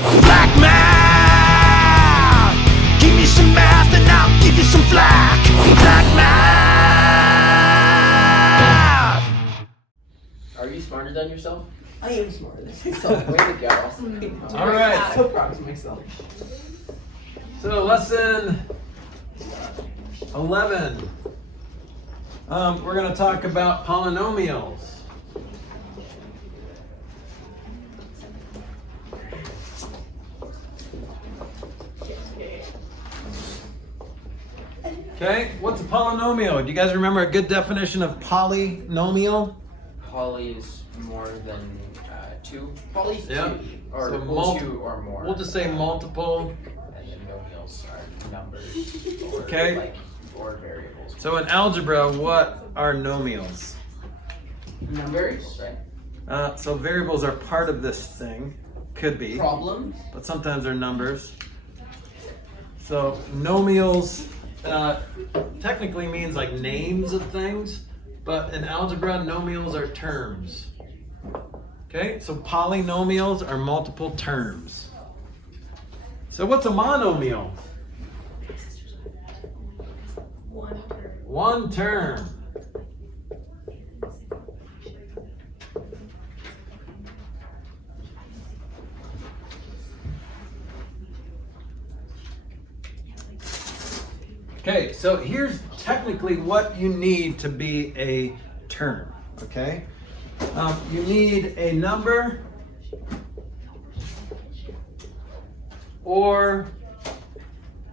Flack math! Give me some math and I'll give you some flack. Flack math! Are you smarter than yourself? I am smarter than myself. Way to go. All right. I'm so proud of myself. So lesson 11. We're going to talk about polynomials. Okay, what's a polynomial? Do you guys remember a good definition of polynomial? Poly is more than two. Poly Yeah. two, or So equal to or more. We'll just say multiple. And then nomials are numbers. Or Okay. Like, or variables. So in algebra, what are nomials? Numbers, right? So variables are part of this thing. Could be. Problems? But sometimes they're numbers. So nomials technically means like names of things, but in algebra, nomials are terms. Okay, so polynomials are multiple terms. So what's a monomial? One term. Okay, so here's technically what you need to be a term, okay? You need a number or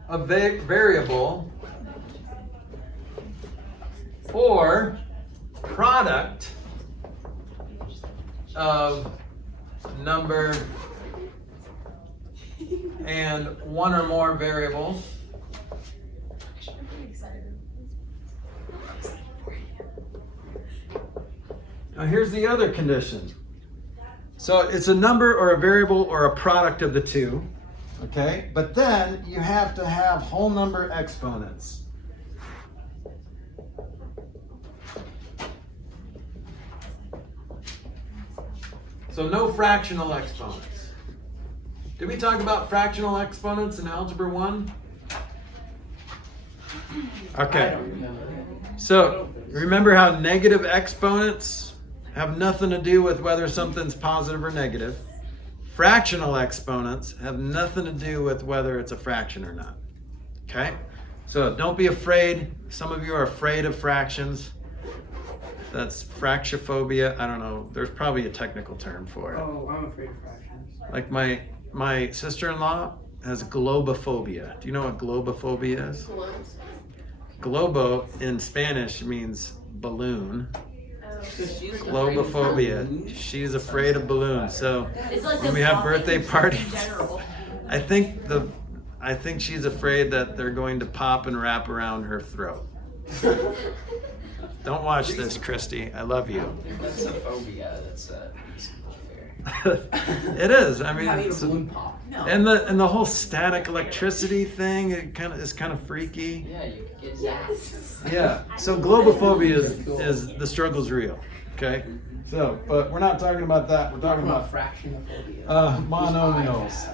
a variable or product of number and one or more variables. Now here's the other condition. So it's a number or a variable or a product of the two, okay? But then you have to have whole number exponents. So no fractional exponents. Did we talk about fractional exponents in Algebra 1? Okay. So remember how negative exponents have nothing to do with whether something's positive or negative. Fractional exponents have nothing to do with whether it's a fraction or not. Okay? So don't be afraid. Some of you are afraid of fractions. That's fractiophobia. I don't know. There's probably a technical term for it. Oh, I'm afraid of fractions. Like my sister-in-law has globophobia. Do you know what globophobia is? Globo in Spanish means balloon. Globophobia. She's afraid of balloons. So when we have birthday parties, I think she's afraid that they're going to pop and wrap around her throat. Don't watch this, Christy. I love you. That's a phobia. That's It is. I mean, Having a balloon pop. No. and the whole static electricity thing, it is kind of freaky. Yeah, you could get zapped. Yeah. So globophobia is the struggle's real. Okay. So, but we're not talking about that. We're talking about fractionophobia. monomials.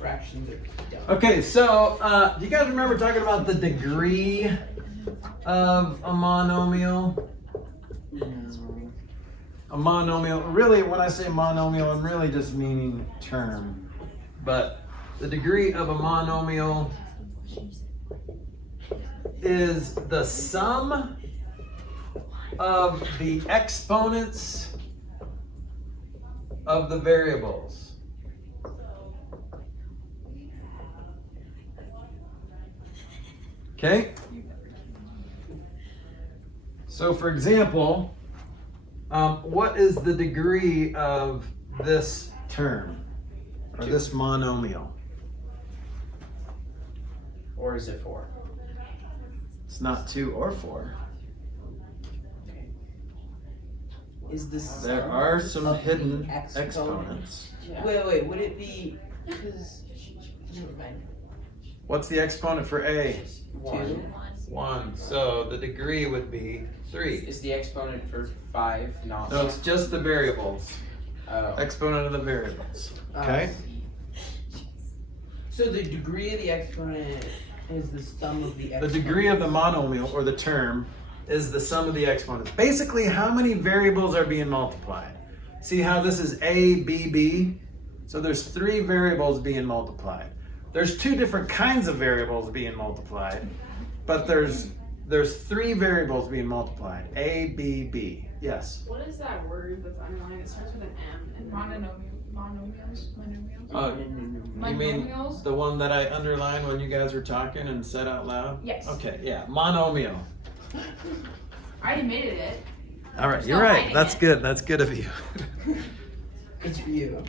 Fractions are dumb. Okay. So, do you guys remember talking about the degree of a monomial? A monomial, really, when I say monomial, I'm really just meaning term. But the degree of a monomial is the sum of the exponents of the variables. Okay? So for example, what is the degree of this term or this monomial? Or is it 4? It's not 2 or 4. Is this There are some hidden exponents. Yeah. Wait, would it be? Because never mind. What's the exponent for A? 1. 1. So the degree would be 3. Is the exponent for 5 not? No, it's just the variables. Oh. Exponent of the variables. Okay? So the degree of the exponent is the sum of the exponents. The degree of the monomial, or the term, is the sum of the exponents. Basically, how many variables are being multiplied? See how this is A, B, B? So there's 3 variables being multiplied. There's 2 different kinds of variables being multiplied, but there's 3 variables being multiplied. A, B, B. Yes? What is that word that's underlined? It starts with an M. And monomials? You mean the one that I underlined when you guys were talking and said out loud? Yes. Okay, yeah, monomial. I admitted it. All right, There's you're no right. hiding That's it. good. That's good of you. It's for you.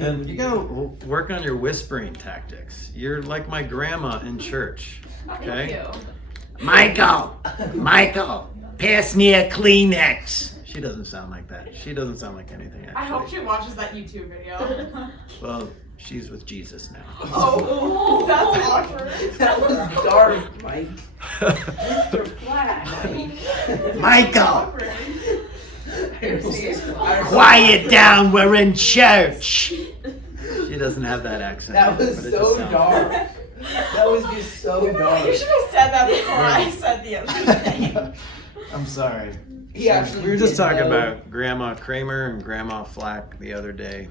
And you gotta work on your whispering tactics. You're like my grandma in church. Okay? Thank you. Michael, pass me a Kleenex. She doesn't sound like that. She doesn't sound like anything I hope actually. she watches that YouTube video. Well, she's with Jesus now. Oh, that's awkward. That was dark, Mike. Mr. Flack. Michael, I quiet down. We're in church. She doesn't have that accent. That was but it so just sounds- dark. That was just so dark. You should have said that before I said the other thing. I'm sorry. He actually We were just did talking know. about Grandma Kramer and Grandma Flack the other day.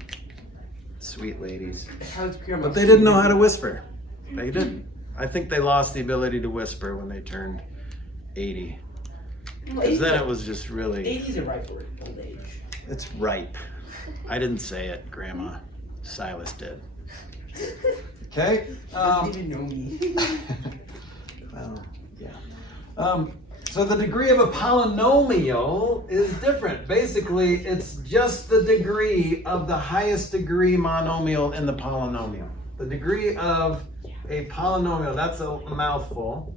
Sweet ladies. How's grandma? But they didn't know how to whisper. They didn't. I think they lost the ability to whisper when they turned 80. Because then it was just really, 80's a ripe for old age. it's ripe. I didn't say it, Grandma. Silas did. Okay? Doesn't even know me. Well, yeah. So the degree of a polynomial is different. Basically, it's just the degree of the highest degree monomial in the polynomial. The degree of a polynomial, that's a mouthful.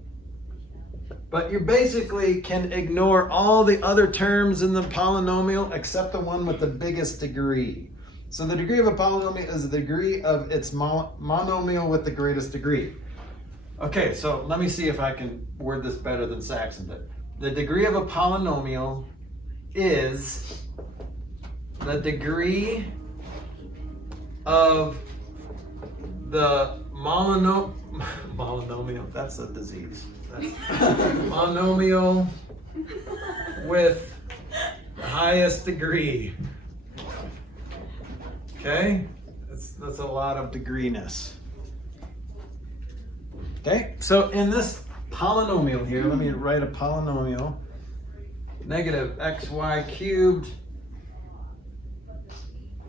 But you basically can ignore all the other terms in the polynomial except the one with the biggest degree. So the degree of a polynomial is the degree of its monomial with the greatest degree. Okay, so let me see if I can word this better than Saxon did. The degree of a polynomial is the degree of the monomial, that's a disease. That's monomial with the highest degree. Okay? That's a lot of degreeness. Okay, so in this polynomial here, let me write a polynomial. Negative xy cubed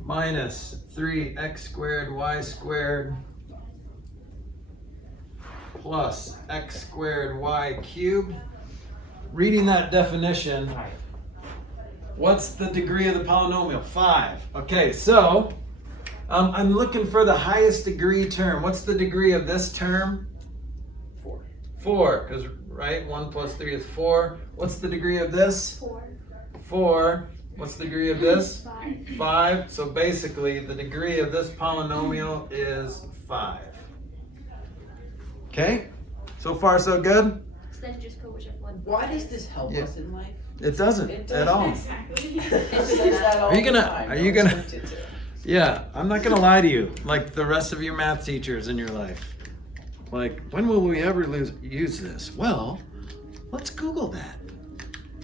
minus 3x squared y squared plus x squared y cubed. Reading that definition, what's the degree of the polynomial? 5. Okay, so I'm looking for the highest degree term. What's the degree of this term? 4, because, right, 1 plus 3 is 4. What's the degree of this? 4. What's the degree of this? 5. So basically, the degree of this polynomial is 5. Okay? So far, so good? So then just put whichever one. Why does this help Yeah. us in life? It doesn't at all. Exactly. Are you gonna? Yeah, I'm not gonna lie to you. Like the rest of your math teachers in your life. Like, when will we ever use this? Well, let's Google that.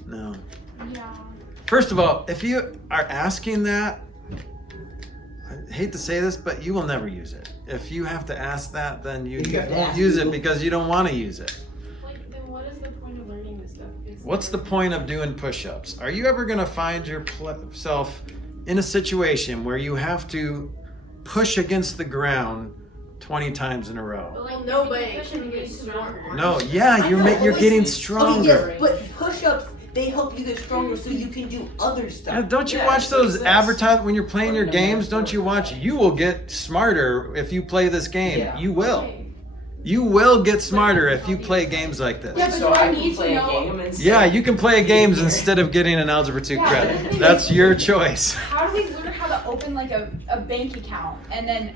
No. Yeah. First of all, if you are asking that, I hate to say this, but you will never use it. If you have to ask that, then you You have to won't ask use it Google. because you don't want to use it. Like, then what is the point of learning this stuff? What's the point of doing push-ups? Are you ever going to find yourself in a situation where you have to push against the ground 20 times in a row? But like, No, if you but push can it you get against the stronger? wall. No, yeah, you're getting stronger. Okay, yes, but push-ups, they help you get stronger so you can do other stuff. And don't you Yeah, watch it those makes sense. advertisements when you're playing your games? Don't you watch? You will get smarter if you play this game. Yeah. You will. Okay. You will get smarter if you play games like this. Yeah, but So do I I need can to play a know- game and Yeah, you can play games instead of getting an Algebra 2 Yeah, credit. but- That's your choice. How do we learn how to to open like a bank account, and then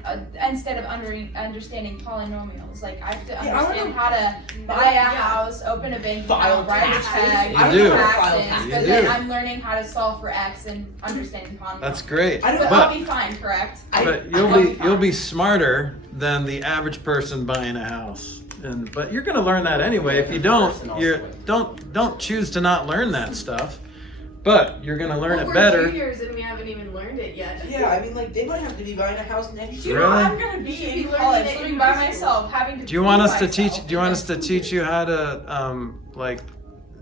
instead of understanding polynomials, like I have to understand how to buy a house, open a bank account, write a check, You do. taxes, You but do. then I'm learning how to solve for x and understanding polynomials. That's great. But I'll be fine, correct? But you'll be smarter than the average person buying a house. But you're going to learn that anyway. If you don't, don't choose to not learn that stuff. But you're going to learn it better. We're juniors and we haven't even learned it yet. Yeah, I mean, like, they might have to be buying a house next year. Really? I'm gonna be in college, living by myself, having to. Do you want us to feed teach? myself. Do you want us to teach you how to like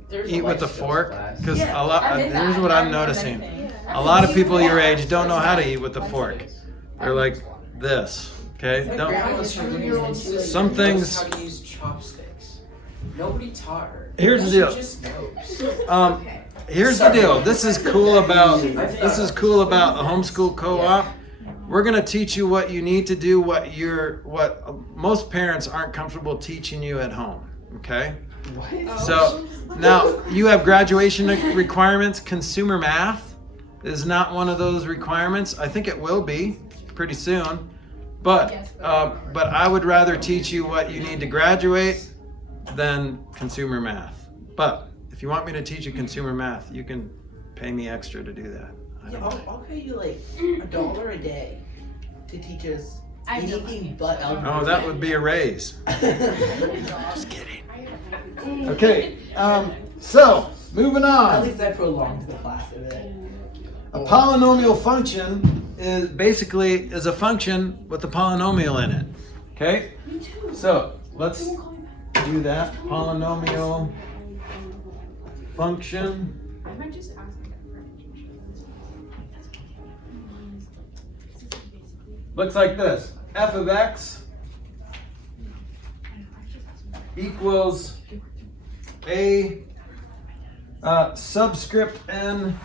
There's eat a with a life skills fork? class. Because Yeah, a lot. I did Here's that. what I I'm learned noticing. everything. A lot of people your age don't know how to eat with a fork. They're like this. Okay. My Don't. grandma's from Some things. How to use chopsticks. Nobody taught her. Here's the She deal. just knows. Here's the deal. This is cool about the homeschool co-op. We're gonna teach you what you need to do, what most parents aren't comfortable teaching you at home. Okay. What? So now you have graduation requirements. Consumer math is not one of those requirements. I think it will be pretty soon. But I would rather teach you what you need to graduate than consumer math. But if you want me to teach you consumer math, you can pay me extra to do that. I'll pay you like $1 a day to teach us anything but algebra. Oh, that would be a raise. Just kidding. Okay, so moving At on. least I prolonged the class a bit. A polynomial function is basically a function with a polynomial in it. Okay? So let's do that. Polynomial function. I might just ask them Looks like this. F of x equals a subscript n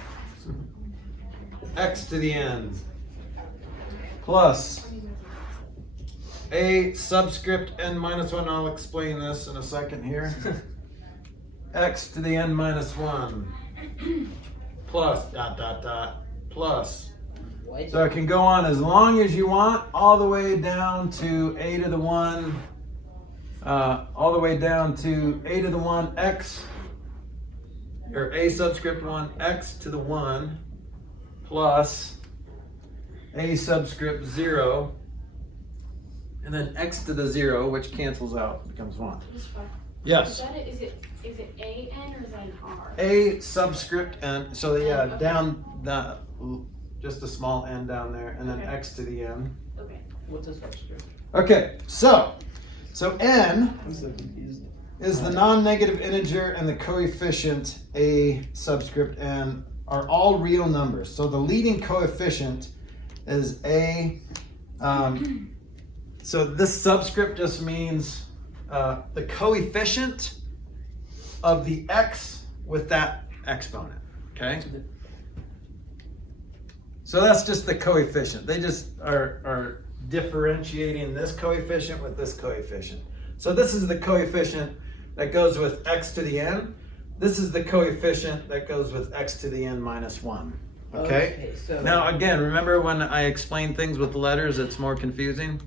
x to the n plus a subscript n minus 1. I'll explain this in a second here. X to the n minus 1 plus ... plus. What? So it can go on as long as you want, all the way down to a to the 1, all the way down to a to the 1 x, or a subscript 1 x to the 1 plus a subscript 0, and then x to the 0, which cancels out, becomes 1. Yes. Is it a n or is that an r? A subscript n, so yeah, down the, just a small n down there, and then Okay. x to the n. Okay. What's a subscript? Okay, so n I'm so confused. is the non-negative integer, and the coefficient a subscript n are all real numbers. So the leading coefficient is a, so this subscript just means the coefficient of the x with that exponent, okay? So that's just the coefficient. They just are differentiating this coefficient with this coefficient. So this is the coefficient that goes with x to the n. This is the coefficient that goes with x to the n minus 1. Okay? So Now again, remember when I explain things with letters, it's more confusing?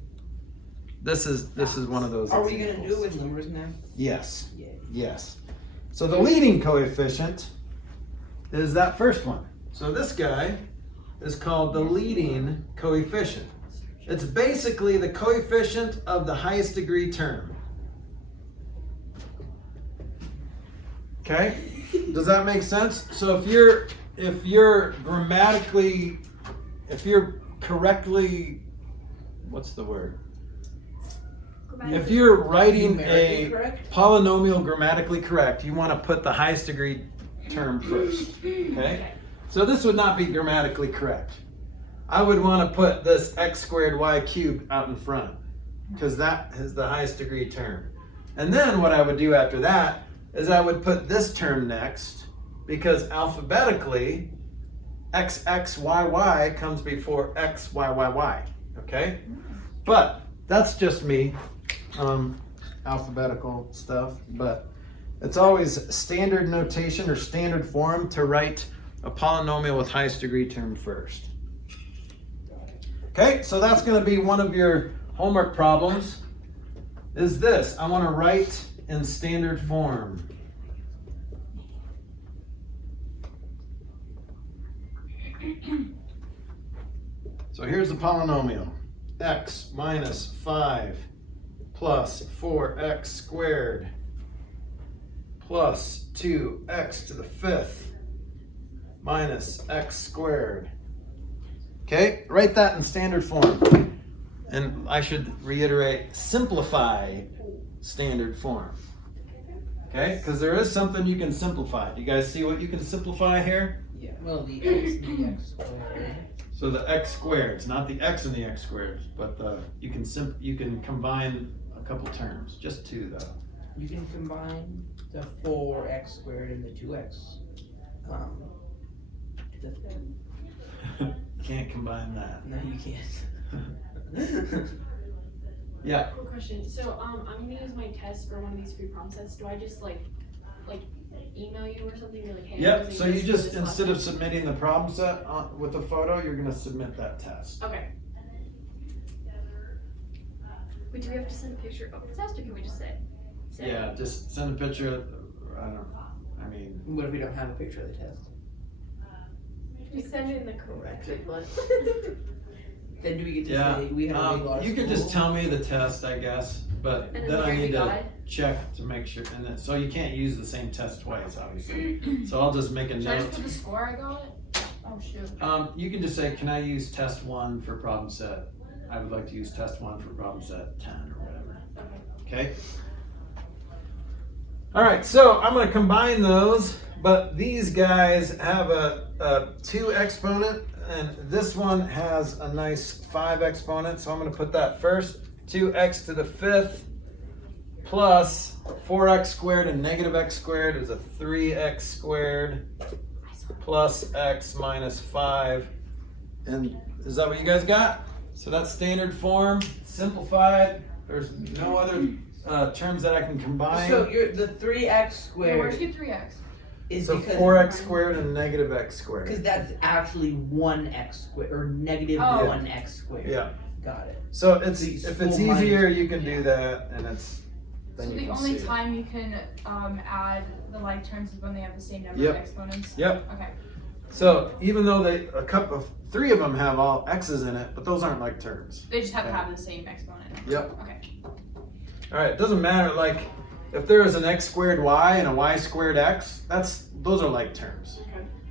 This is one of those are we gonna examples. do it with numbers now? Yes. Yeah. Yes. So the leading coefficient is that first one. So this guy is called the leading coefficient. It's basically the coefficient of the highest degree term. Okay? Does that make sense? So if you're correctly, what's the word? If you're writing Numerically a correct? polynomial grammatically correct, you want to put the highest degree term first. Okay? So this would not be grammatically correct. I would want to put this x squared y cubed out in front, because that is the highest degree term. And then what I would do after that is I would put this term next, because alphabetically xxyy comes before xyyy. Okay? But that's just me, alphabetical stuff, but it's always standard notation or standard form to write a polynomial with highest degree term first. Okay, so that's going to be one of your homework problems. Is this? I want to write in standard form. So here's the polynomial. X minus 5 plus 4x squared plus 2x to the 5th minus x squared. Okay, write that in standard form. And I should reiterate, simplify standard form. Okay, because there is something you can simplify. Do you guys see what you can simplify here? Yeah, well, the x squared. So the x squareds, not the x and the x squareds, but you can combine a couple terms, just two though. You can combine the 4x squared and the 2x. Can't combine that. No, you can't. Yeah. Quick question. So I'm gonna use my test for one of these free problem sets. Do I just like email you or something? You're like, hey, Yep. So you just, instead of submitting the problem set with a photo, you're gonna submit that test. Okay. Wait, do we have to send a picture of the test, or can we just say? Yeah, just send a picture. I mean. What if we don't have a picture of the test? Just send it in the corrected one. Then do we get to Yeah. say we have a big lot of you could school? just tell me the test, I guess, but And then I need to guide? check to make sure, and then, so you can't use the same test twice, obviously. So I'll just make a Should I just note. put the score I got? Oh shoot. You can just say, can I use test 1 for problem set? I would like to use test 1 for problem set 10 or whatever. Okay? All right, so I'm going to combine those, but these guys have a 2 exponent, and this one has a nice 5 exponent, so I'm going to put that first. 2x to the 5th plus 4x squared and negative x squared is a 3x squared plus x minus 5. And is that what you guys got? So that's standard form, simplified. There's no other terms that I can combine. So the 3x Yeah, squared where'd you get 3x? is So because 4x squared and negative x because squared. that's actually 1x squared or negative Oh. 1x squared. Yeah. Got it. So it's These if it's full easier, minus- you can do that, and it's then So you the can only see it. time you can add the like terms is when they have the same number Yep. of exponents. Yep. Okay. So even though three of them have all x's in it, but those aren't like terms. They just have to have the same exponent. Yep. Okay. All right. It doesn't matter. Like if there is an x squared y and a y squared x, those are like terms.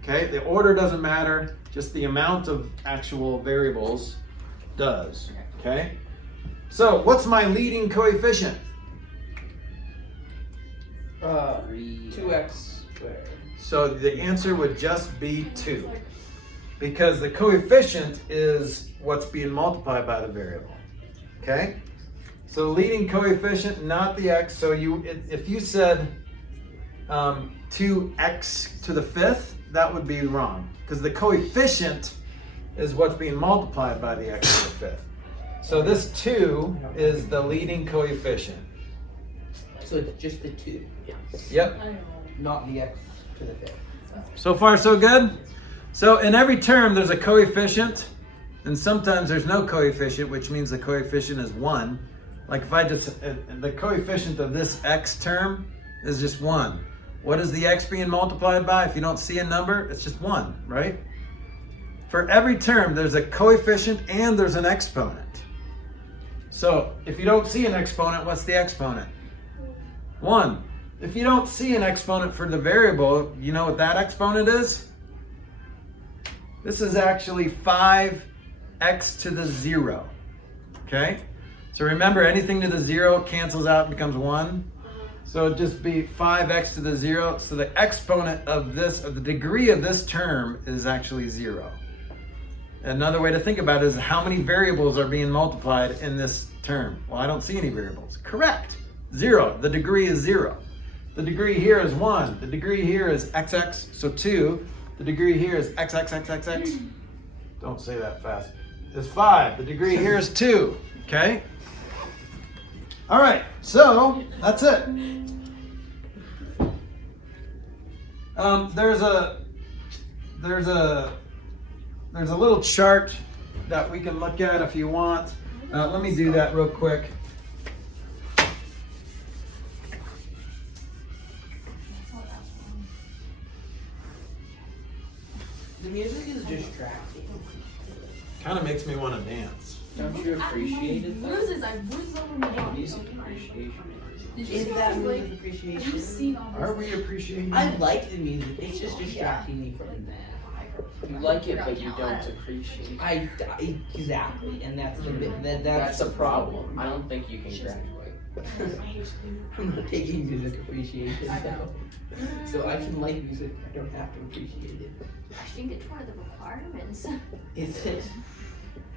Okay. The order doesn't matter. Just the amount of actual variables does. Okay. So what's my leading coefficient? 2x squared. So the answer would just be 2. Because the coefficient is what's being multiplied by the variable. Okay? So leading coefficient, not the x. So if you said 2x to the 5th, that would be wrong. Because the coefficient is what's being multiplied by the x to the 5th. So this 2 is the leading coefficient. So it's just the 2, Yep. not the x to the 5th. So far, so good? So in every term, there's a coefficient, and sometimes there's no coefficient, which means the coefficient is 1. Like if the coefficient of this x term is just 1. What is the x being multiplied by? If you don't see a number, it's just 1, right? For every term, there's a coefficient and there's an exponent. So if you don't see an exponent, what's the exponent? 1. If you don't see an exponent for the variable, you know what that exponent is? This is actually 5x to the 0. Okay? So remember, anything to the 0 cancels out and becomes 1. So it'd just be 5x to the 0. So the exponent of the degree of this term is actually 0. Another way to think about it is how many variables are being multiplied in this term? Well, I don't see any variables. Correct. 0. The degree is 0. The degree here is 1. The degree here is xx, so 2. The degree here is xxxxx. Don't say that fast. It's 5. The degree here is 2. Okay? All right, so that's it. There's a little chart that we can look at if you want. Let me do that real quick. The music is distracting. Kind of makes me want to dance. Don't you appreciate it? though? Bruises, I bruised over my body. Music appreciation. Is that music appreciation? You've seen all this. Are we appreciating? I like the music. It's just distracting me from that. You like it, but you don't appreciate it. Exactly, and that's the bit. That's a problem. I don't think you can graduate. I'm not taking music appreciation now. So I can like music. I don't have to appreciate it. I think it's one of the requirements. Is it?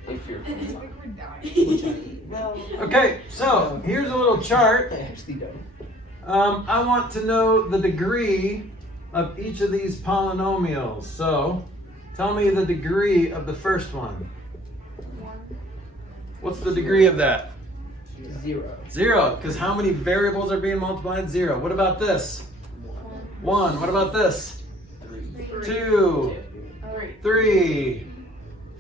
If you're Which well, Okay, so here's a little chart. I actually don't. I want to know the degree of each of these polynomials. So tell me the degree of the first one. What's the degree of that? 0. 0, because how many variables are being multiplied? 0. What about this? 1. What about this? 2, 3,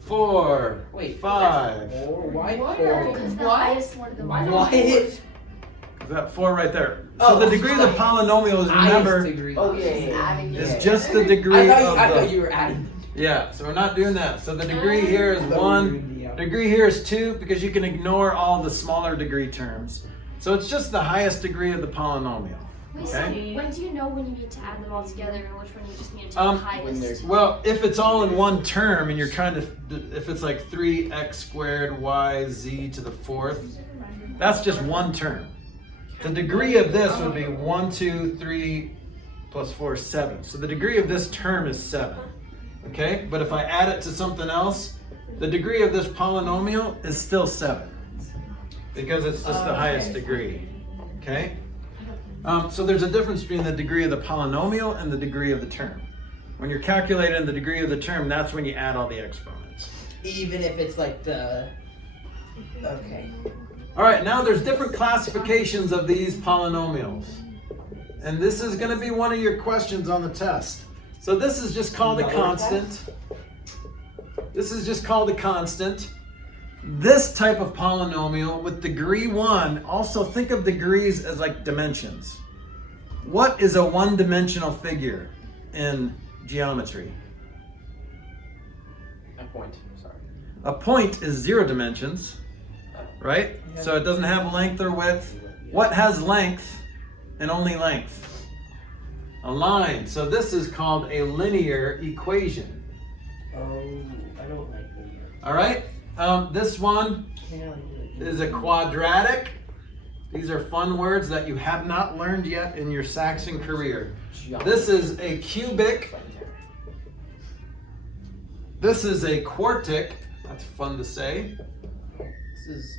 4, Wait, 5. Or why What? 4? Because the What? highest one of them all. What? Is that 4 right there? So Oh, the degree of the polynomial is, remember, Degree. Oh yeah. is just the degree I of thought the... you were adding. Yeah, so we're not doing that. So the degree here is 1. Degree here is 2 because you can ignore all the smaller degree terms. So it's just the highest degree of the polynomial. Wait, Okay. so when do you know when you need to add them all together and which one you just need to take the When highest? there's Well, if it's all in one term and you're trying to, if it's like 3x squared y z to the 4th, that's just one term. The degree of this would be 1, 2, 3 plus 4 is 7. So the degree of this term is 7. Okay? But if I add it to something else, the degree of this polynomial is still 7. Because it's just the highest degree. Okay? So there's a difference between the degree of the polynomial and the degree of the term. When you're calculating the degree of the term, that's when you add all the exponents. Even if it's like the. Okay. All right, now there's different classifications of these polynomials. And this is going to be one of your questions on the test. So this is just called a constant. This is just called a constant. This type of polynomial with degree 1, also think of degrees as like dimensions. What is a one-dimensional figure in geometry? a point. Sorry. A point is 0 dimensions, right? So it doesn't have length or width. What has length and only length? A line. So this is called a linear equation. Oh, I don't like linear. All right? This one is a quadratic. These are fun words that you have not learned yet in your Saxon career. This is a cubic. This is a quartic. That's fun to say. This is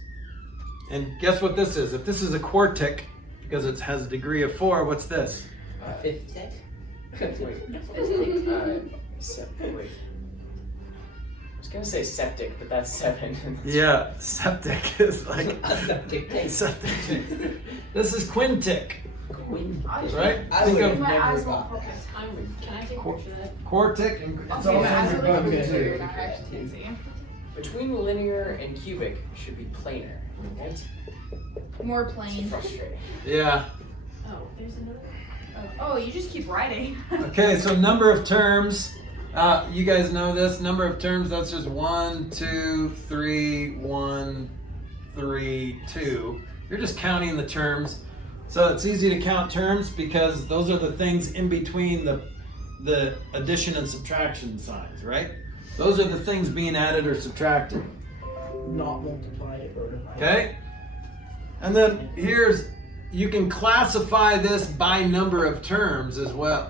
And guess what this is? If this is a quartic, because it has a degree of 4, what's this? a fifth tick. Wait. Wait. I was gonna say septic, but that's 7. Yeah, septic is like A septic tank. septic. This is quintic, right? I Think would of have My never eyes got won't that. focus. Can I take a picture of that? quartic, and it's Okay, also my eyes in are your book really too. weird. I actually can't see. Between linear and cubic should be planar, right? More It's plain. frustrating. Yeah. Oh, there's another. Oh, you just keep writing. Okay, so number of terms. You guys know this. Number of terms, that's just 1, 2, 3, 1, 3, 2. You're just counting the terms. So it's easy to count terms because those are the things in between the addition and subtraction signs, right? Those are the things being added or subtracted. Not multiply it or divide. Okay? And then you can classify this by number of terms as well.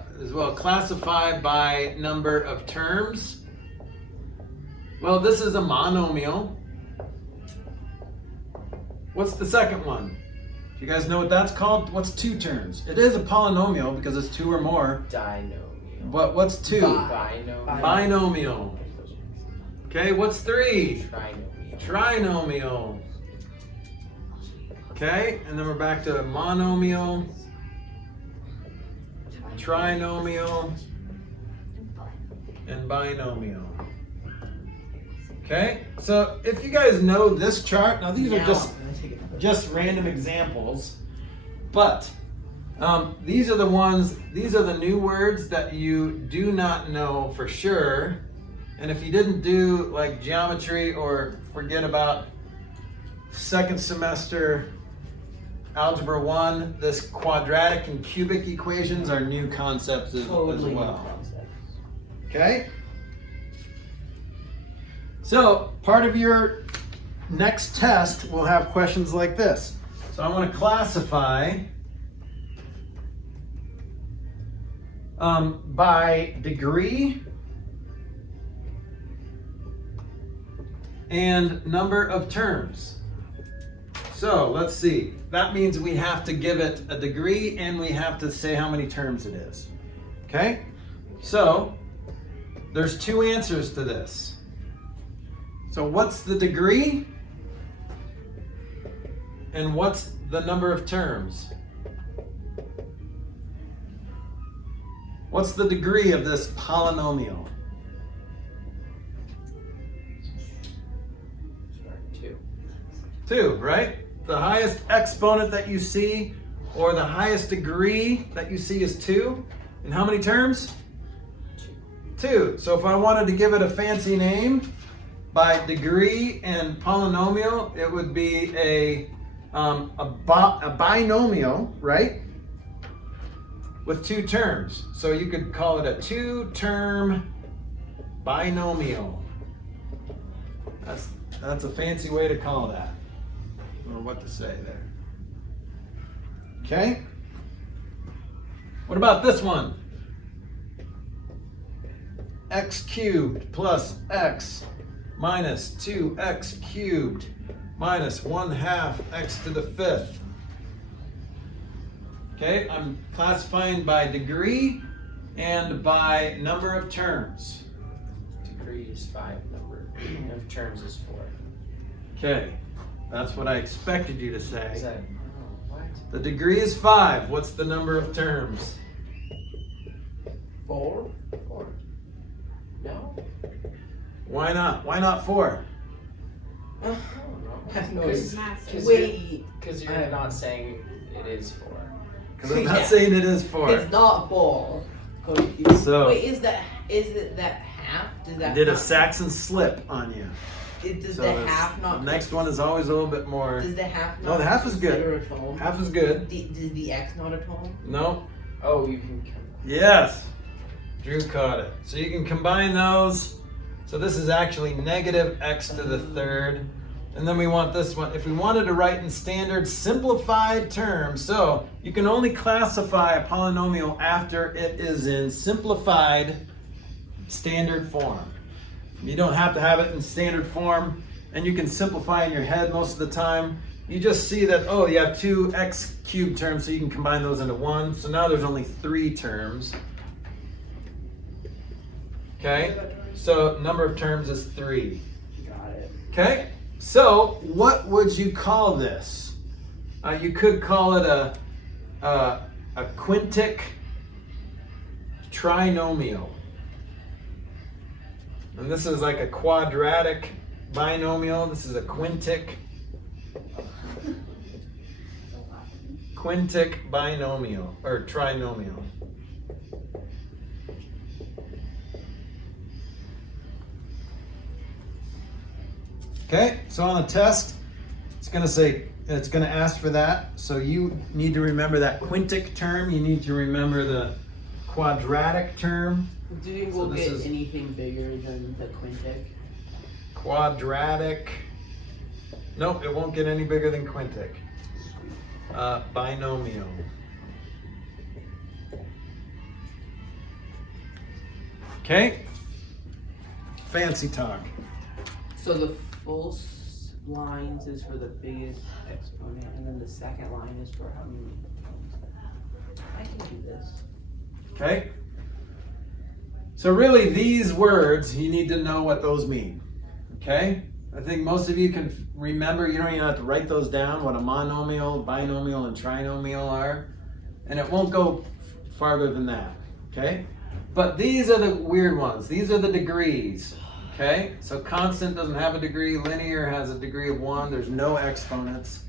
Classify by number of terms. Well, this is a monomial. What's the second one? Do you guys know what that's called? What's 2 terms? It is a polynomial because it's 2 or more. Dinomial. But what's 2? Binomial. Binomial. Okay, what's 3? Trinomial. Trinomial. Okay, and then we're back to monomial, trinomial, and binomial. Okay, so if you guys know this chart, now these are Now just I'm gonna take it. just random examples, but these are the ones, these are the new words that you do not know for sure. And if you didn't do like geometry or forget about second semester Algebra 1, this quadratic and cubic equations are new concepts as Totally well. new concepts. Okay? So part of your next test will have questions like this. So I want to classify by degree and number of terms. So let's see. That means we have to give it a degree and we have to say how many terms it is. Okay? So there's two answers to this. So what's the degree? And what's the number of terms? What's the degree of this polynomial? 2. 2, right? The highest exponent that you see, or the highest degree that you see is 2. And how many terms? 2. So if I wanted to give it a fancy name, by degree and polynomial, it would be a binomial, right? With 2 terms. So you could call it a 2-term binomial. That's a fancy way to call that. Or what to say there. Okay? What about this one? X cubed plus x minus 2x cubed minus 1/2 x to the 5th. Okay, I'm classifying by degree and by number of terms. Degree is 5, number of terms is 4. Okay, that's what I expected you to say. Is that, what? The degree is 5. What's the number of terms? 4? 4. No? Why not? Why not 4? I don't know. Has no Because Wait. you're not saying it is 4. Because I'm not Yeah. saying it is 4. It's not 4. So- wait, is it that half? Does that I did a not- Saxon slip on you. Does So the this- half not? The next one is always a little bit more. Does the half not? No, the half is good. consider a tone? Half is good. Does the x not a tone? No. Oh, you can. Yes. Drew caught it. So you can combine those. So this is actually negative x to the 3rd. And then we want this one. If we wanted to write in standard simplified terms, so you can only classify a polynomial after it is in simplified standard form. You don't have to have it in standard form, and you can simplify in your head most of the time. You just see that, oh, you have 2 x cubed terms, so you can combine those into 1. So now there's only 3 terms. Okay, so number of terms is 3. Got it. Okay, so what would you call this? You could call it a quintic trinomial. And this is like a quadratic binomial. This is a quintic binomial or trinomial. Okay, so on the test, it's going to ask for that. So you need to remember that quintic term. You need to remember the quadratic term. Do you think we'll this get is- anything bigger than the quintic? Quadratic. Nope, it won't get any bigger than quintic. Binomial. Okay. Fancy talk. So the full lines is for the biggest exponent, and then the second line is for how many terms? I can do this. Okay. So really these words, you need to know what those mean. Okay? I think most of you can remember, you don't even have to write those down, what a monomial, binomial, and trinomial are. And it won't go farther than that. Okay? But these are the weird ones. These are the degrees. Okay, so constant doesn't have a degree, linear has a degree of 1, there's no exponents.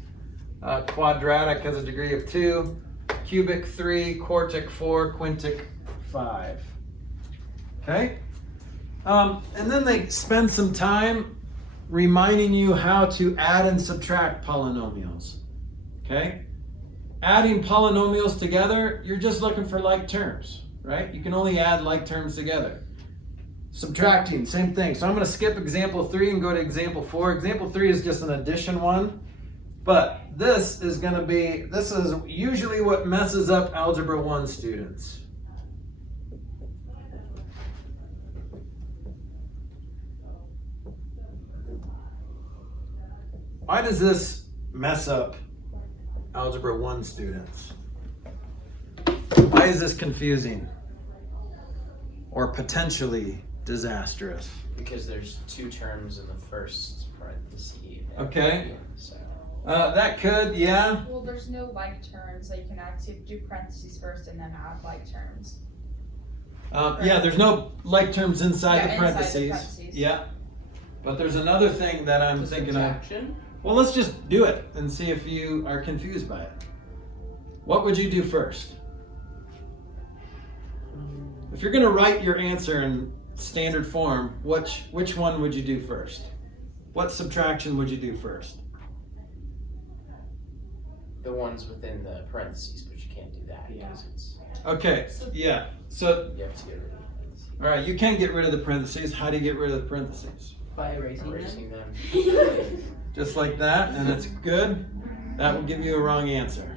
Quadratic has a degree of 2, cubic 3, quartic 4, quintic 5. Okay? And then they spend some time reminding you how to add and subtract polynomials. Okay? Adding polynomials together, you're just looking for like terms, right? You can only add like terms together. Subtracting, same thing. So I'm going to skip example 3 and go to example 4. Example 3 is just an addition one, but this is usually what messes up Algebra 1 students. Why does this mess up Algebra 1 students? Why is this confusing or potentially disastrous? Because there's 2 terms in the first parenthesis. Okay. So. That could, yeah. Well, there's no like terms, so you can actually do parentheses first and then add like terms. Yeah, there's no like terms inside the Inside parentheses. the parentheses. Yeah. But there's another thing that I'm thinking of. Subtraction? Well, let's just do it and see if you are confused by it. What would you do first? If you're going to write your answer in standard form, which one would you do first? What subtraction would you do first? The ones within the parentheses, but you can't do that because it's Okay, yeah. So, you have to get rid of the parentheses. all right, you can get rid of the parentheses. How do you get rid of the parentheses? By erasing them? Erasing them. Just like that, and it's good. That will give you a wrong answer.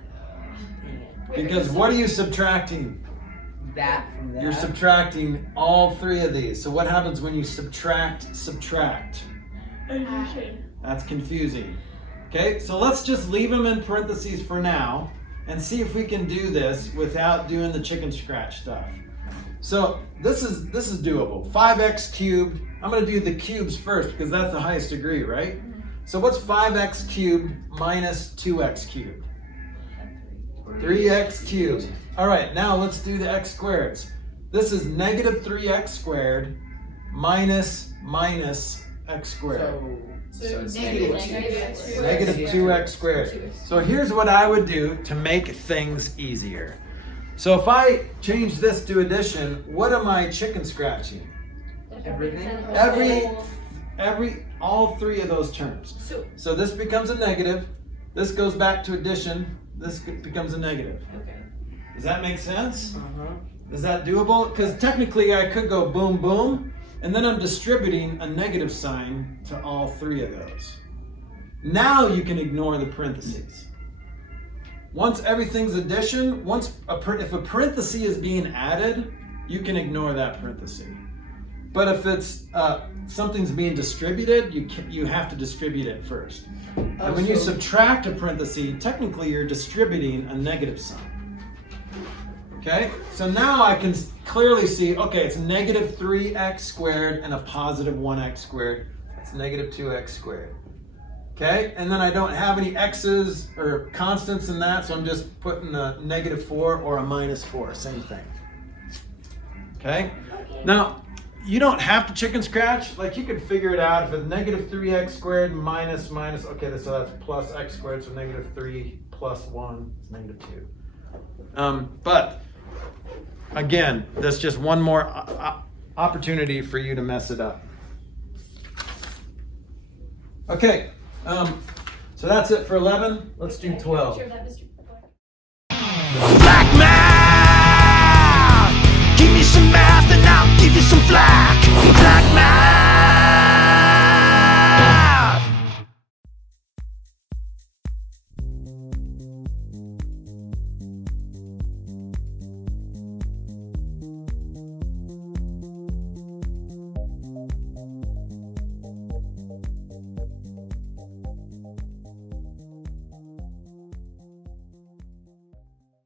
Because what are you subtracting? That from that. You're subtracting all 3 of these. So what happens when you subtract? Addition. That's confusing. Okay, so let's just leave them in parentheses for now and see if we can do this without doing the chicken scratch stuff. So this is doable. 5x cubed. I'm going to do the cubes first because that's the highest degree, right? So what's 5x cubed minus 2x cubed? 3x cubed. All right, now let's do the x squareds. This is negative 3x squared minus x squared. So it's Negative 2x squared. So here's what I would do to make things easier. So if I change this to addition, what am I chicken scratching? Everything? All 3 of those terms. So this becomes a negative, this goes back to addition, this becomes a negative. Okay. Does that make sense? Uh-huh. Is that doable? Because technically I could go boom, boom, and then I'm distributing a negative sign to all 3 of those. Now you can ignore the parentheses. Once everything's addition, if a parenthesis is being added, you can ignore that parenthesis. But if it's something's being distributed, you have to distribute it first. And when you subtract a parenthesis, technically you're distributing a negative sign. Okay, so now I can clearly see, okay, it's negative 3x squared and a positive 1x squared. That's negative 2x squared. Okay, and then I don't have any x's or constants in that, so I'm just putting a negative 4 or a minus 4, same thing. Okay, now you don't have to chicken scratch. Like you could figure it out. If it's negative 3x squared minus, okay, so that's plus x squared, so negative 3 plus 1 is negative 2. But again, that's just one more opportunity for you to mess it up. Okay, so that's it for 11. Let's do 12. Sure, that Mr. Black math, give me some math and I'll give you some flack. Black math.